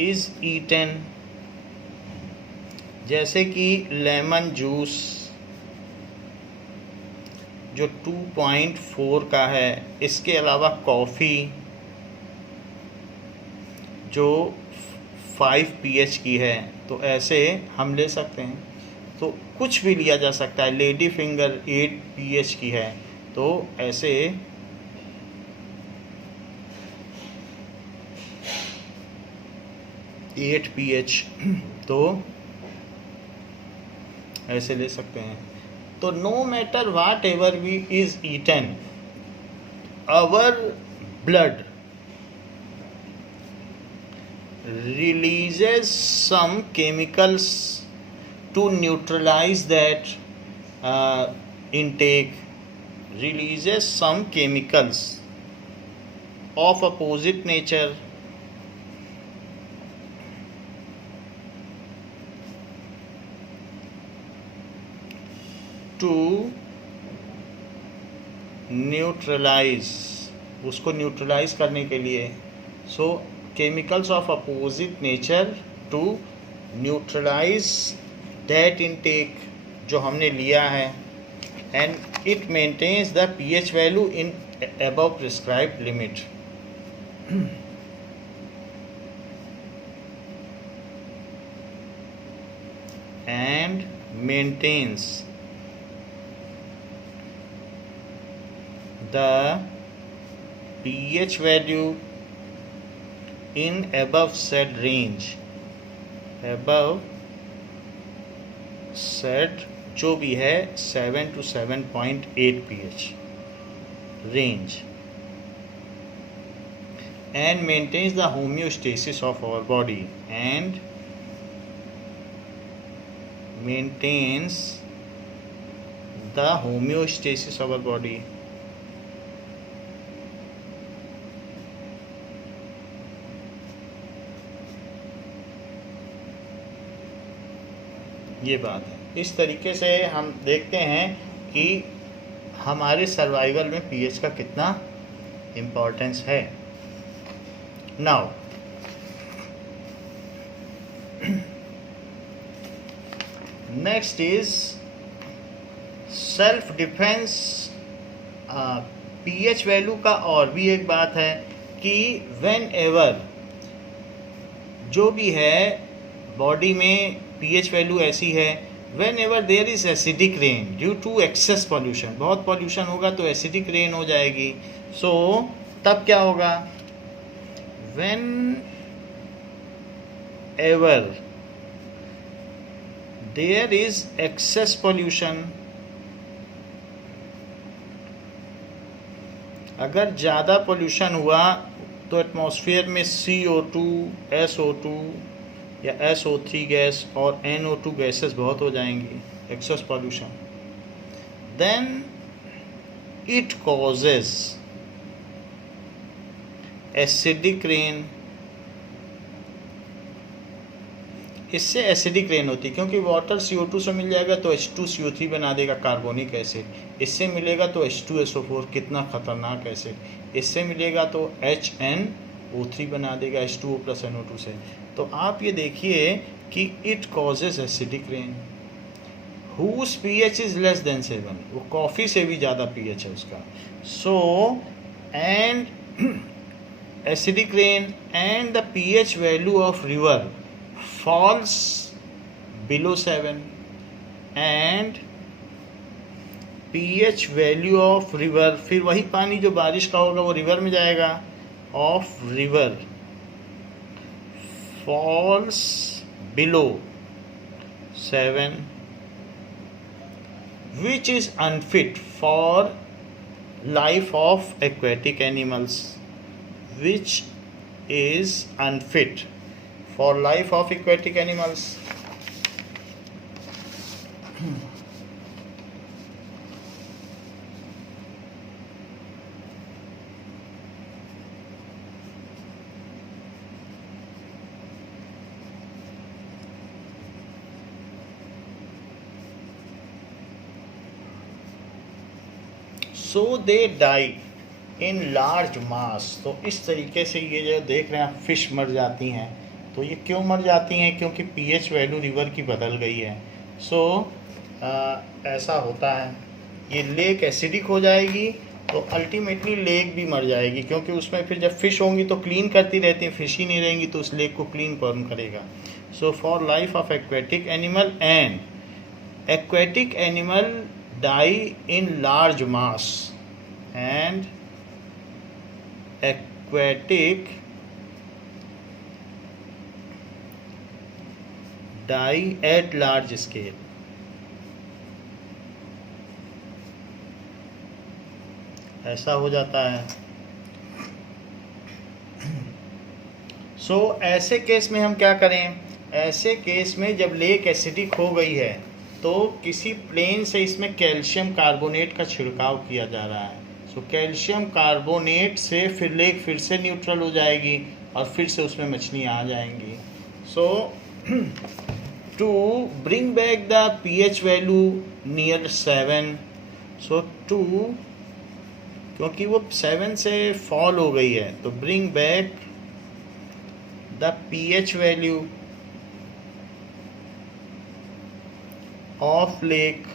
is eaten, जैसे कि लेमन जूस जो 2.4 का है, इसके अलावा कॉफ़ी जो 5 pH की है, तो ऐसे हम ले सकते हैं। तो कुछ भी लिया जा सकता है। लेडी फिंगर 8 pH की है, तो ऐसे 8 pH, तो ऐसे ले सकते हैं। तो no matter whatever we is eaten, our blood releases some chemicals to neutralize that intake, releases some chemicals of opposite nature to neutralize, उसको न्यूट्रलाइज करने के लिए। सो chemicals of opposite nature to neutralize that intake जो हमने लिया है, and it maintains the pH value in above prescribed limit. And maintains the pH value in above said range, above said जो भी है 7 to 7.8 pH range, and maintains the homeostasis of our body, and maintains the homeostasis of our body. ये बात है। इस तरीके से हम देखते हैं कि हमारे सर्वाइवल में पीएच का कितना इम्पोर्टेंस है। Now next is self defence. PH value का और भी एक बात है कि व्हेन एवर जो भी है बॉडी में पीएच वैल्यू ऐसी है, whenever there is acidic rain due to excess pollution, बहुत पॉल्यूशन होगा तो एसिडिक रेन हो जाएगी। सो तब क्या होगा, whenever there is excess pollution, अगर ज़्यादा पॉल्यूशन हुआ तो एटमॉस्फेयर में CO2, SO2 या SO3 गैस और NO2 गैसेस बहुत हो जाएंगी, excess pollution. Then it causes acidic rain, इससे एसिडिक रेन होती है क्योंकि वाटर CO2 से मिल जाएगा तो H2CO3 बना देगा कार्बोनिक एसिड, इससे मिलेगा तो H2SO4 कितना खतरनाक एसिड, इससे मिलेगा तो HNO3 बना देगा H2O + NO2 से। तो आप ये देखिए कि it causes acidic rain, whose pH is less than 7, वो कॉफ़ी से भी ज़्यादा pH है उसका। So and acidic rain and the pH value of river falls below 7 and pH value of river, फिर वही पानी जो बारिश का होगा वो रिवर में जाएगा, of river falls below 7 which is unfit for life of aquatic animals, which is unfit for life of aquatic animals. So they die in large mass। तो इस तरीके से ये जो देख रहे हैं फिश मर जाती हैं, तो ये क्यों मर जाती हैं, क्योंकि पीएच वैल्यू रिवर की बदल गई है। सो ऐसा होता है, ये लेक एसिडिक हो जाएगी तो अल्टीमेटली लेक भी मर जाएगी, क्योंकि उसमें फिर जब फिश होंगी तो क्लीन करती रहती है, फिश ही नहीं रहेंगी तो उस लेक को क्लीन कौन करेगा। So for life of aquatic animal and aquatic animal die in large mass and aquatic die at large scale। ऐसा हो जाता है। सो ऐसे केस में हम क्या करें? ऐसे केस में जब लेक एसिडिक हो गई है तो किसी प्लेन से इसमें कैल्शियम कार्बोनेट का छिड़काव किया जा रहा है। सो कैल्शियम कार्बोनेट से फिर लेक फिर से न्यूट्रल हो जाएगी और फिर से उसमें मछलियाँ आ जाएंगी। So to bring back the pH value near 7, so to, क्योंकि वो 7 से फॉल हो गई है, तो bring back the pH value of lake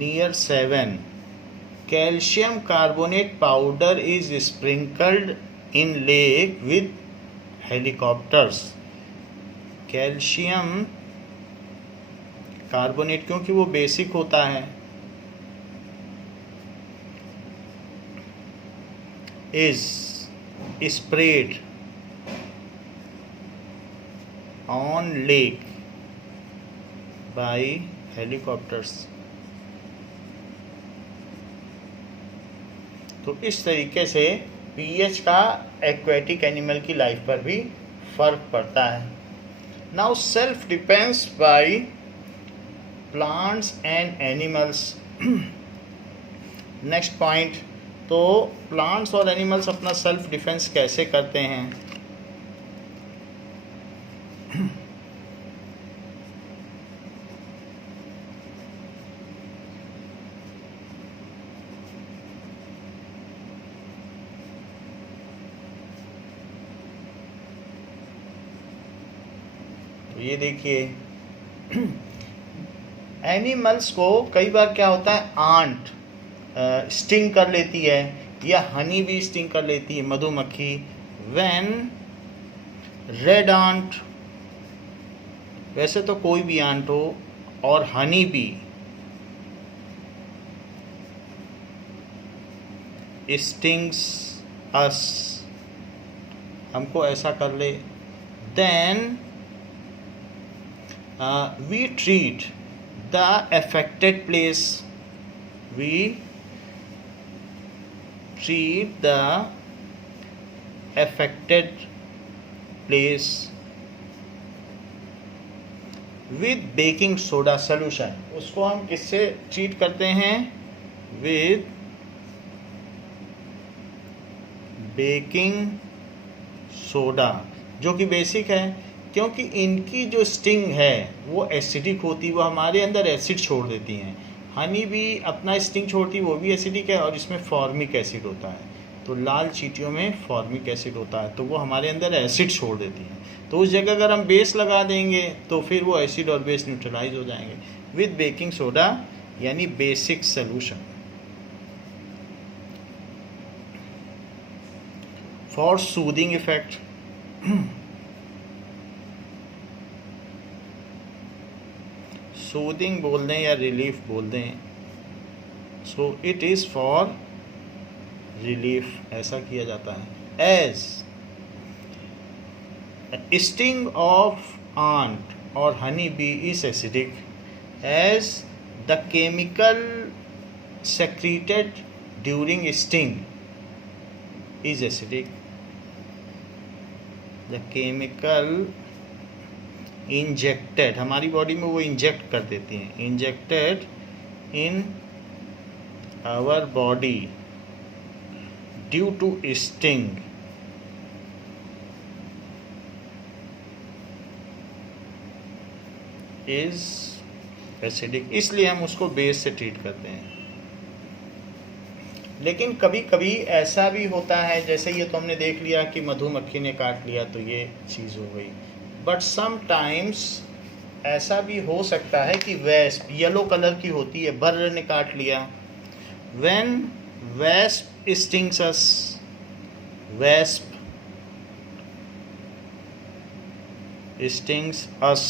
near 7, calcium carbonate powder is sprinkled in lake with helicopters। Calcium carbonate क्योंकि वो बेसिक होता है, is sprayed on lake by helicopters। तो इस तरीके से pH का एक्वेटिक एनिमल की लाइफ पर भी फर्क पड़ता है। Now self defence by plants and animals. Next point, तो प्लांट्स और एनिमल्स अपना सेल्फ डिफेंस कैसे करते हैं? ये देखिए, एनिमल्स को कई बार क्या होता है, आंट स्टिंग कर लेती है या हनी भी स्टिंग कर लेती है, मधुमक्खी। व्हेन रेड आंट, वैसे तो कोई भी आंट हो, और हनी बी स्टिंग्स अस, हमको ऐसा कर ले, then we treat the affected place, we treat the affected place with baking soda solution। उसको हम किससे ट्रीट करते हैं? with बेकिंग सोडा, जो कि बेसिक है, क्योंकि इनकी जो स्टिंग है वो एसिडिक होती है, वो हमारे अंदर एसिड छोड़ देती हैं। हनी भी अपना स्टिंग छोड़ती है, वो भी एसिडिक है, और इसमें फॉर्मिक एसिड होता है। तो लाल चींटियों में फॉर्मिक एसिड होता है, तो वो हमारे अंदर एसिड छोड़ देती हैं। तो उस जगह अगर हम बेस लगा देंगे तो फिर वो एसिड और बेस न्यूट्रलाइज हो जाएंगे विद बेकिंग सोडा, यानी basic solution. For soothing effect, soothing बोल दें या रिलीफ बोल दें, so it is for relief, ऐसा किया जाता है। एज स्टिंग ऑफ आंट और honey bee is acidic, as the chemical secreted during sting is acidic, the chemical injected, हमारी बॉडी में वो इंजेक्ट कर देती हैं, injected in our body due to sting is acidic, इसलिए हम उसको बेस से ट्रीट करते हैं। लेकिन कभी कभी ऐसा भी होता है, जैसे ये तो हमने देख लिया कि मधुमक्खी ने काट लिया तो ये चीज़ हो गई, बट समटाइम्स ऐसा भी हो सकता है कि वेस्प येलो कलर की होती है, बर्र ने काट लिया। When wasp stings us, wasp stings us,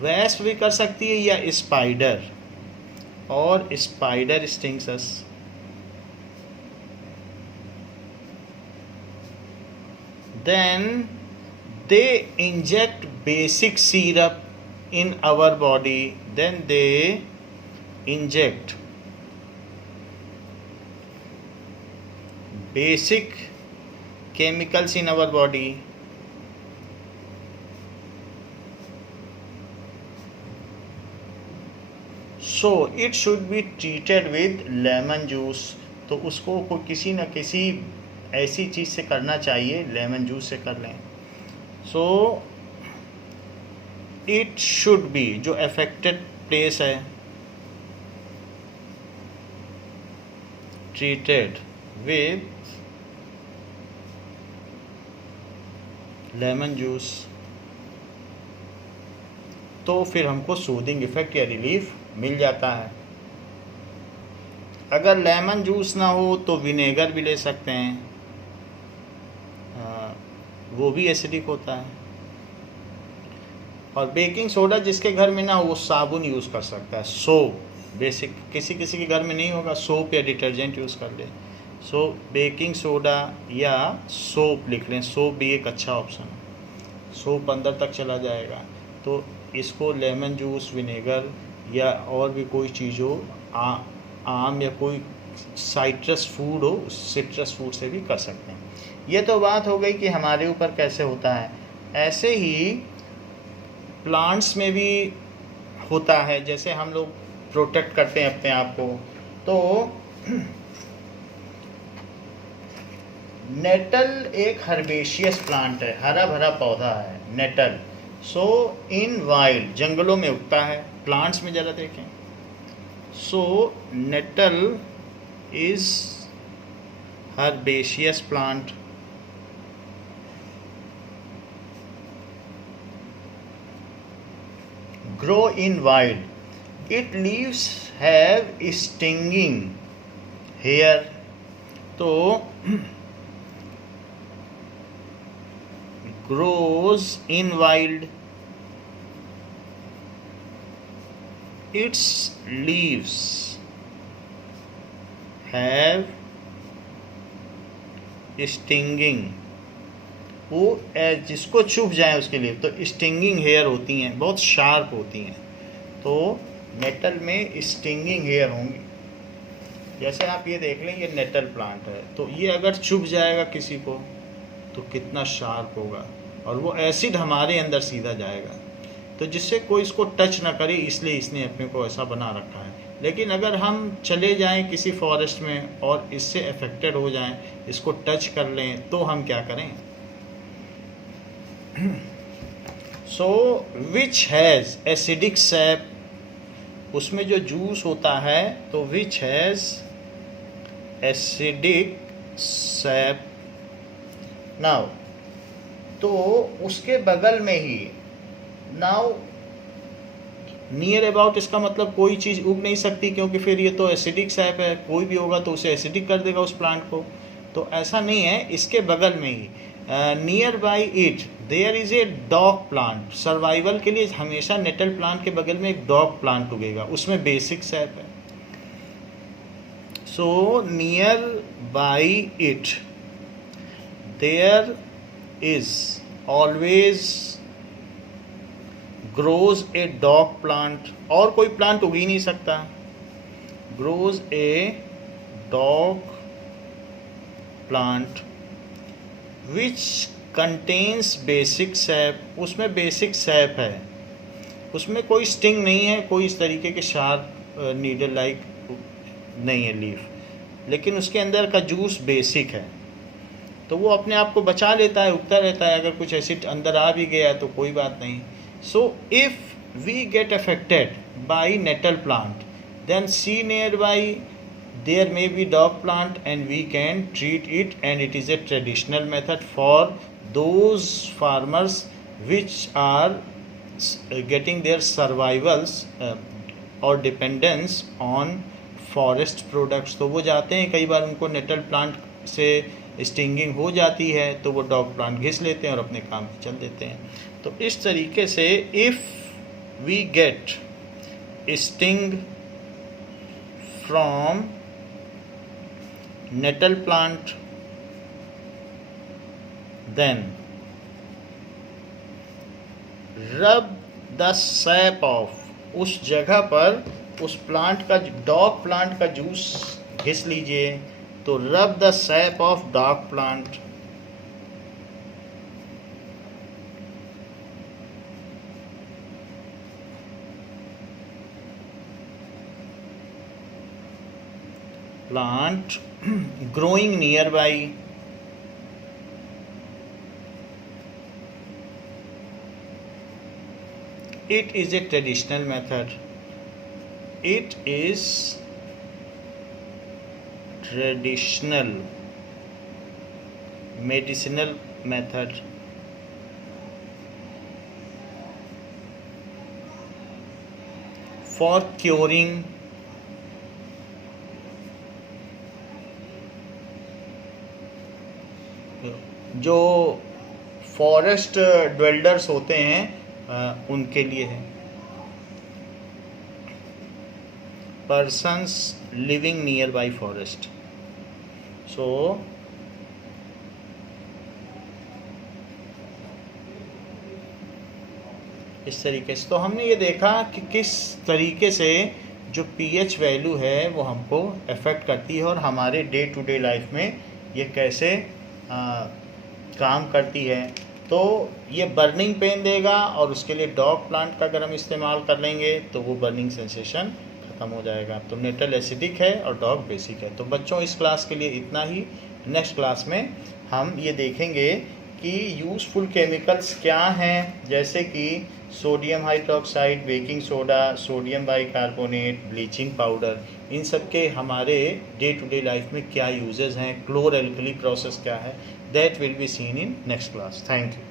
wasp भी कर सकती है या स्पाइडर, और spider stings us, then they inject basic syrup in our body, then they inject basic chemicals in our body. So it should be treated with lemon juice. तो उसको को किसी न किसी ऐसी चीज़ से करना चाहिए, लेमन जूस से कर लें. सो इट शुड बी, जो अफेक्टेड प्लेस है, treated with लेमन जूस. तो फिर हमको सूदिंग इफेक्ट या रिलीफ मिल जाता है. अगर लेमन जूस ना हो तो विनेगर भी ले सकते हैं, वो भी एसिडिक होता है. और बेकिंग सोडा जिसके घर में ना हो वो साबुन यूज़ कर सकता है. सोप, बेसिक किसी किसी के घर में नहीं होगा, सोप या डिटर्जेंट यूज़ कर ले. सो बेकिंग सोडा या सोप लिख लें. सोप भी एक अच्छा ऑप्शन है, सोप अंदर तक चला जाएगा. तो इसको लेमन जूस, विनेगर या और भी कोई चीज़ हो, आम या कोई साइट्रस फूड हो, सिट्रस फूड से भी कर सकते हैं. ये तो बात हो गई कि हमारे ऊपर कैसे होता है. ऐसे ही प्लांट्स में भी होता है. जैसे हम लोग प्रोटेक्ट करते हैं अपने आप को, तो नेटल एक हर्बेशियस प्लांट है, हरा भरा पौधा है नेटल. सो इन वाइल्ड, जंगलों में उगता है. प्लांट्स में ज़रा देखें. So nettle is herbaceous plant. Grow in wild. Its leaves have stinging hair. तो grows in wild. Its leaves have stinging. वो जिसको चुभ जाए उसके लिए तो स्टिंगिंग हेयर होती हैं, बहुत शार्प होती हैं. तो नेटल में स्टिंगिंग हेयर होंगी. जैसे आप ये देख लें, ये नेटल प्लांट है, तो ये अगर चुभ जाएगा किसी को तो कितना शार्प होगा, और वो एसिड हमारे अंदर सीधा जाएगा. तो जिससे कोई इसको टच ना करे, इसलिए इसने अपने को ऐसा बना रखा है. लेकिन अगर हम चले जाएं किसी फॉरेस्ट में और इससे अफेक्टेड हो जाएं, इसको टच कर लें, तो हम क्या करें. सो विच हैज़ एसिडिक सैप, उसमें जो जूस होता है, तो which has acidic SAP. Now तो उसके बगल में ही, नाउ नियर अबाउट, इसका मतलब कोई चीज़ उग नहीं सकती, क्योंकि फिर ये तो एसिडिक सैप है, कोई भी होगा तो उसे एसिडिक कर देगा उस प्लांट को. तो ऐसा नहीं है. इसके बगल में ही, near by it there is a dog plant. Survival के लिए हमेशा नेटल प्लांट के बगल में एक डॉग प्लांट उगेगा, उसमें बेसिक सैप है. So near by it there is always grows a dog plant. और कोई प्लांट उग ही नहीं सकता. Grows a dog plant which contains basic sap. उसमें बेसिक सैप है, उसमें कोई स्टिंग नहीं है, कोई इस तरीके के शार्प नीडल लाइक नहीं है लीफ, लेकिन उसके अंदर का जूस बेसिक है. तो वो अपने आप को बचा लेता है, उगता रहता है. अगर कुछ एसिड अंदर आ भी गया तो कोई बात नहीं. So if we get affected by nettle plant, then see nearby there may be dog plant and we can treat it, and it is a traditional method for those farmers which are getting their survivals or dependence on forest products. तो वो जाते हैं, कई बार उनको natal plant से stinging हो जाती है तो वो डॉग प्लांट घिस लेते हैं और अपने काम पे चल देते हैं. तो इस तरीके से if we get sting from nettle plant, then rub the sap off. उस जगह पर उस प्लांट का, डॉग प्लांट का जूस घिस लीजिए, तो रब the sap of dog plant, plant growing nearby. It is a traditional method. It is traditional medicinal method. For curing जो फॉरेस्ट ड्वेल्डर्स होते हैं उनके लिए है. Persons living near by forest. So इस तरीके से तो हमने ये देखा कि किस तरीके से जो पीएच वैल्यू है वो हमको अफेक्ट करती है और हमारे डे टू डे लाइफ में ये कैसे काम करती है. तो ये बर्निंग पेन देगा और उसके लिए डॉग प्लांट का अगर हम इस्तेमाल कर लेंगे तो वो बर्निंग सेंसेशन ख़त्म हो जाएगा. तो नेटल एसिडिक है और डॉग बेसिक है. तो बच्चों इस क्लास के लिए इतना ही. नेक्स्ट क्लास में हम ये देखेंगे कि यूज़फुल केमिकल्स क्या हैं, जैसे कि sodium hydroxide, baking soda, sodium bicarbonate, bleaching powder. इन सब के हमारे डे टू डे लाइफ में क्या यूजेस हैं, क्लोर एल्कली प्रोसेस क्या है, that will be seen in next class. Thank you.